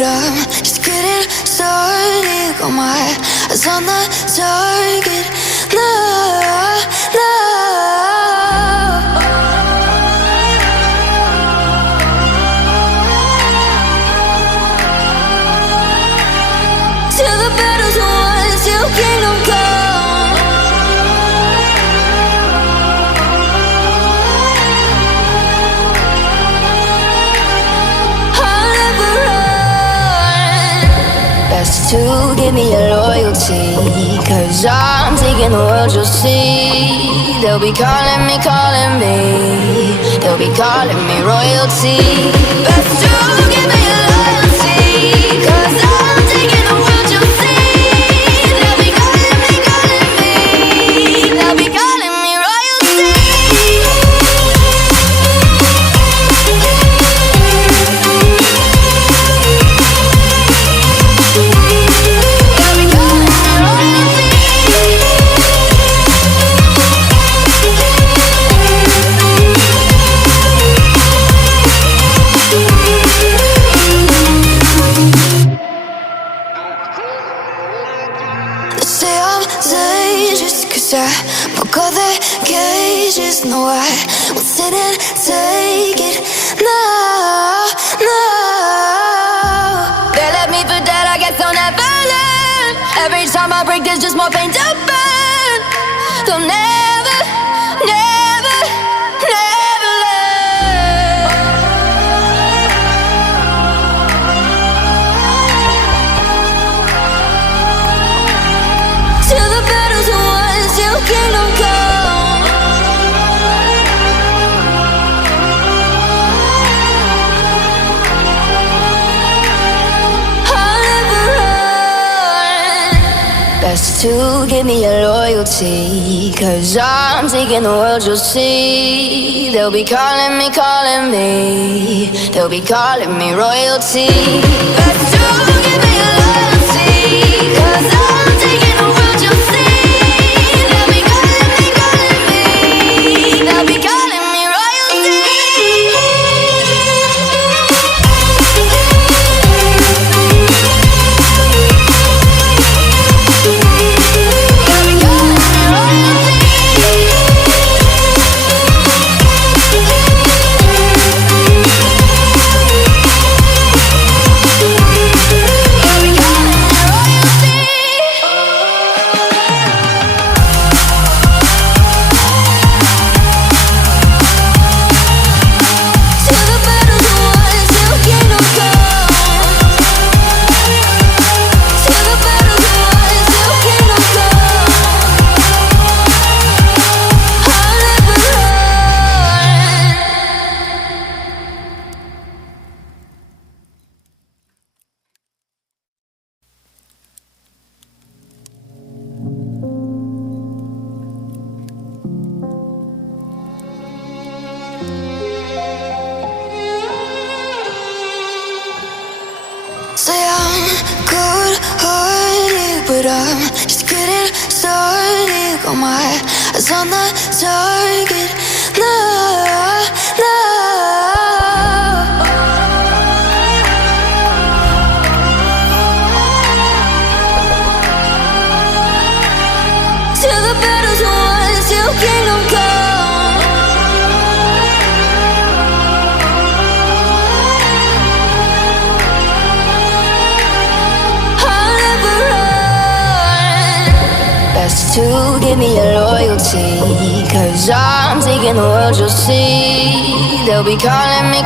but I'm just getting started. Got my eyes on the target. No, no. Till the battle's won, till kingdom come. I'll never run. Best to give me your loyalty, 'cause I'm taking the world, you'll see. They'll be calling me, calling me. They'll be calling me royalty. Best to give me your loyalty, 'cause I'm taking the world, you'll see. They'll be calling me, calling me. They'll be calling me royalty. They'll be calling me royalty. They say I'm dangerous 'cause I broke all their cages. No, I won't sit and take it. No, no. They left me for dead, I guess I'll never learn. Every time I break, there's just more pain to burn. They'll never, never, never learn. Till the battle's won, till kingdom come. I'll never run. Best to give me your loyalty, 'cause I'm taking the world, you'll see. They'll be calling me, calling me. They'll be calling me royalty. Best to give me your loyalty, 'cause I'm taking the world, you'll see. They'll be calling me, calling me. They'll be calling me royalty. They'll be calling me royalty. They'll be calling me royalty. Till the battle's won, till kingdom come. Till the battle's won, till kingdom come. I'll never run. Say I'm good-hearted, but I'm just getting started. Got my eyes on the target. No, no. Till the battle's won, till kingdom come. I'll never run. Best to give me your loyalty, 'cause I'm taking the world, you'll see. They'll be calling me,